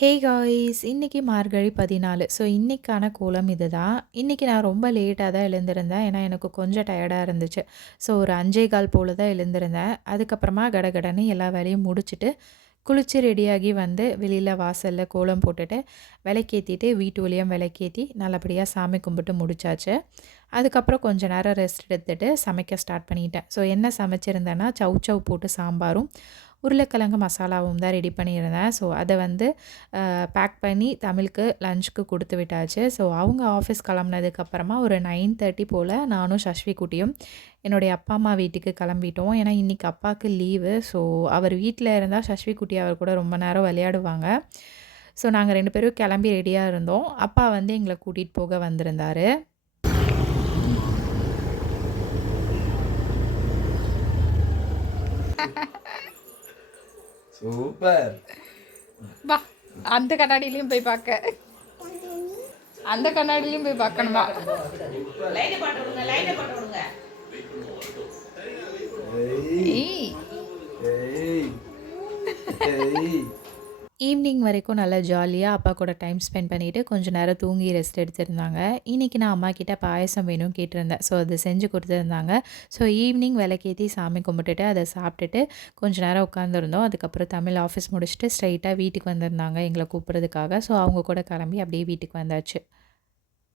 Hey guys! இன்னைக்கு மார்கழி 14. So இன்னைக்கான கோலம் இதுதான். இன்னைக்கு நான் ரொம்ப லேட்டா தான் எழுந்திருந்தேன். ஏன்னா, எனக்கு கொஞ்சம் டயர்டா இருந்துச்சு. ஸோ ஒரு 5:15 போல தான் எழுந்திருந்தேன். அதுக்கப்புறமா கடகடன்னு எல்லா வேலையும் முடிச்சுட்டு, குளிச்சு ரெடியாகி வந்து வெளியில வாசல்ல கோலம் போட்டுட்டு, விளக்கேத்திட்டு வீட்டு வழியா விளக்கேத்தி நல்லபடியா சாமி கும்பிட்டு முடிச்சாச்சு. அதுக்கப்புறம் கொஞ்ச நேரம் ரெஸ்ட் எடுத்துட்டு சமைக்க ஸ்டார்ட் பண்ணிட்டேன். ஸோ என்ன சமைச்சிருந்தேன்னா, சவ் போட்டு சாம்பாரும், உருளைக்கிழங்கு மசாலாவும் தான் ரெடி பண்ணியிருந்தேன். ஸோ அத வந்து பேக் பண்ணி தமிழுக்கு லஞ்சுக்கு குடுத்து விட்டாச்சு. ஸோ அவங்க ஆஃபீஸ் கிளம்புனதுக்கப்புறமா ஒரு 9:30 போல நானும் சஷ்வி குட்டியும் என்னுடைய அப்பா, அம்மா வீட்டுக்கு கிளம்பிட்டோம். ஏன்னா இன்னைக்கு அப்பாவுக்கு லீவு. ஸோ அவர் வீட்ல இருந்தா சஷ்வி குட்டி அவர் கூட ரொம்ப நேரம் விளையாடுவாங்க. ஸோ நாங்க 2 பேரும் கிளம்பி ரெடியா இருந்தோம். அப்பா வந்து எங்கள கூட்டிட்டு போக வந்திருந்தாரு. சூப்பர். வா அந்த கண்ணாடியிலையும் போய் பார்க்க அந்த கண்ணாடியிலையும் போய் பார்க்கணுமா? ஏய் ஏய் ஏய் ஈவினிங் வரைக்கும் நல்லா ஜாலியா அப்பா கூட டைம் ஸ்பெண்ட் பண்ணிட்டு, கொஞ்ச நேரம் தூங்கி ரெஸ்ட் எடுத்திருந்தாங்க. இன்னைக்கு நான் அம்மாகிட்ட பாயாசம் வேணும்னு கேட்டிருந்தேன். ஸோ அது செஞ்சு குடுத்துருந்தாங்க. ஸோ ஈவினிங் விளக்கேத்தி சாமி கும்பிட்டுட்டு, அத சாப்பிட்டுட்டு கொஞ்ச நேரம் உட்காந்துருந்தோம். அதுக்கப்புறம் தமிழ் ஆஃபீஸ் முடிச்சுட்டு ஸ்ட்ரெயிட்டா வீட்டுக்கு வந்திருந்தாங்க எங்கள கூப்பிட்றதுக்காக. ஸோ அவங்க கூட கிளம்பி அப்படியே வீட்டுக்கு வந்தாச்சு.